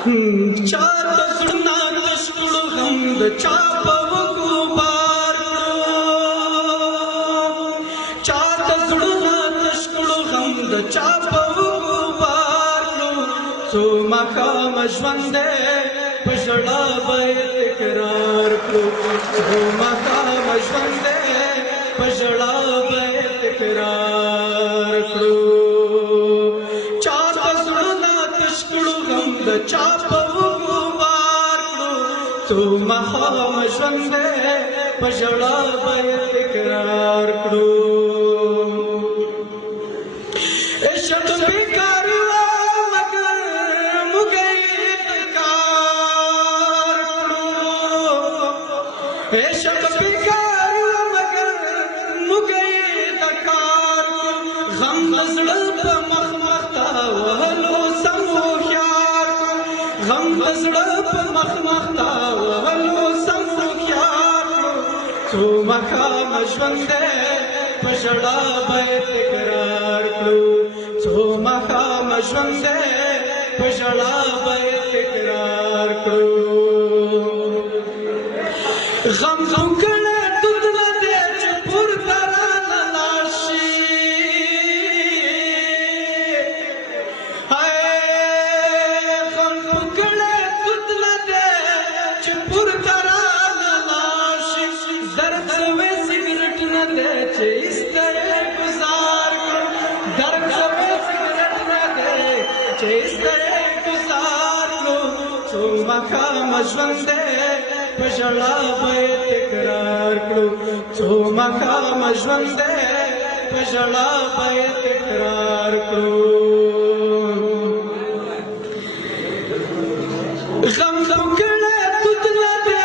چاته زړونه تش کړو غم د چا په وږو بار کړو چاته زړونه تش کړو غم د چا په وږو بار کړو څو ماښامه ژوند دی په ژړا به یې تکرار کړو څو ماښامه ژوند دی په ژړا به یې تکرار کړو چاته زړونه تش کړو غم د چا په وږو بار کړو څو ماښامه ژوند دی په ژړا به یې تکرار کړو عشق بیکار و مگر موږ یې کار کړو عشق بیکار و مگر موږ یې د کار کړو غم د زړه په مخ مخ ته وهلو سم هوښیار غم د زړه په مخ مخ ته وهلو سم هوښیار څو ماښامه ژوند دی په ژړا به یې تکرار کړو څو ماښامه ژوند دی په ژړا به یې تکرار کړو غم کړی دود نه دی چې پورته رانه لاړ شي غم کړی دود نه دی چې پورته رانه لاړ شي درد سوی سګرټ نه دی چې ایستری ګزار کړم درد سوی سګرټ نه دی چې ایستری ګزار کړو څو ماښامه ژوند دی په ژړا به یې تکرار کړو څو ماښامه ژوند دی په ژړا به یې تکرار کړو غم کړی دود نه دی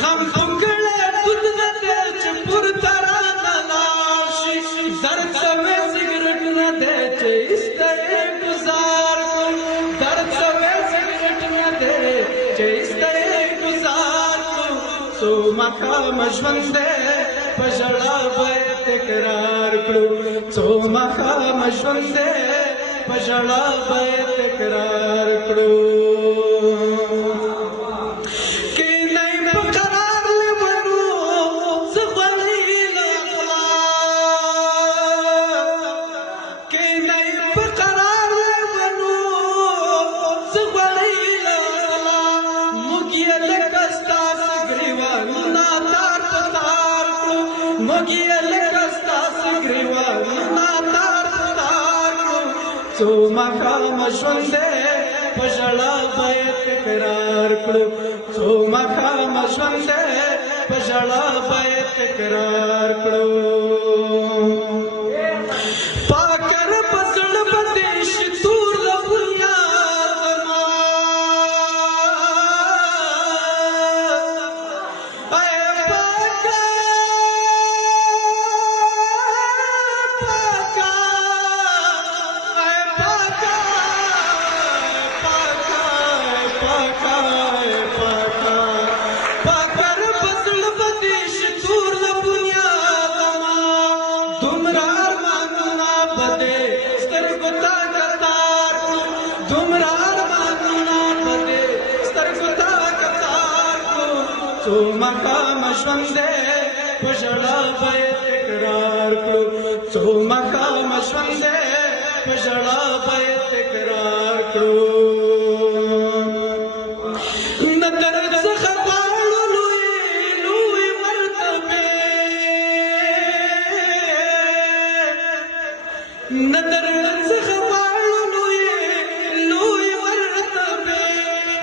غم کړی دود نه دی چې پورته رانه لاړ شي درد سوی سګرټ نه دی چې ایستری ګزار کړو درد سوی سګرټ نه دی چې ایستری ګزار کړو څو ماښامه ژوند دی په ژړا به یې تکرار کړو څو ماښامه ژوند دی په ژړا به یې تکرار کړو موږ یې لکه ستاسې ګریوانونه تار په تار کړو څو ماښامه ژوند دی په ژړا به یې تکرار کړو څو ماښامه ژوند دی په ژړا به یې تکرار کړو پاکه رب زړه به دې شي تور د بنیاد ما څو ماښامه ژوند دی په ژړا به یې تکرار کړو څو ماښامه ژوند دی په ژړا به یې تکرار کړو نه درد څخه غواړو لوی مرتبې نه درد څخه غواړو لوی مرتبې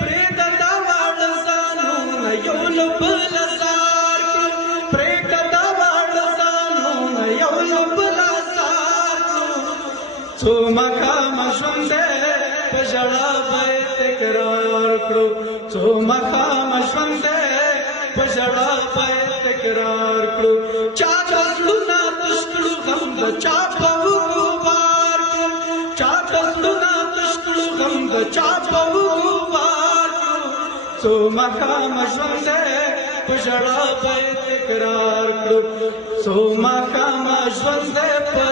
پرېږده دا واړه ځانونه یو له بله زار کړو پرېږده دا واړه ځانونه یو له بله زار کړو څو ماښامه ژوند دی په ژړا به یې تکرار کړو څو ماښامه ژوند دی په ژړا به یې تکرار کړو چاته زړونه تش کړو غم د چا په وږو بار کړو چاته زړونه تش کړو غم د چا په وږو بار کړو څو ماښامه ژوند دی پژړا به تکرار کړو سو ما کما ژوند په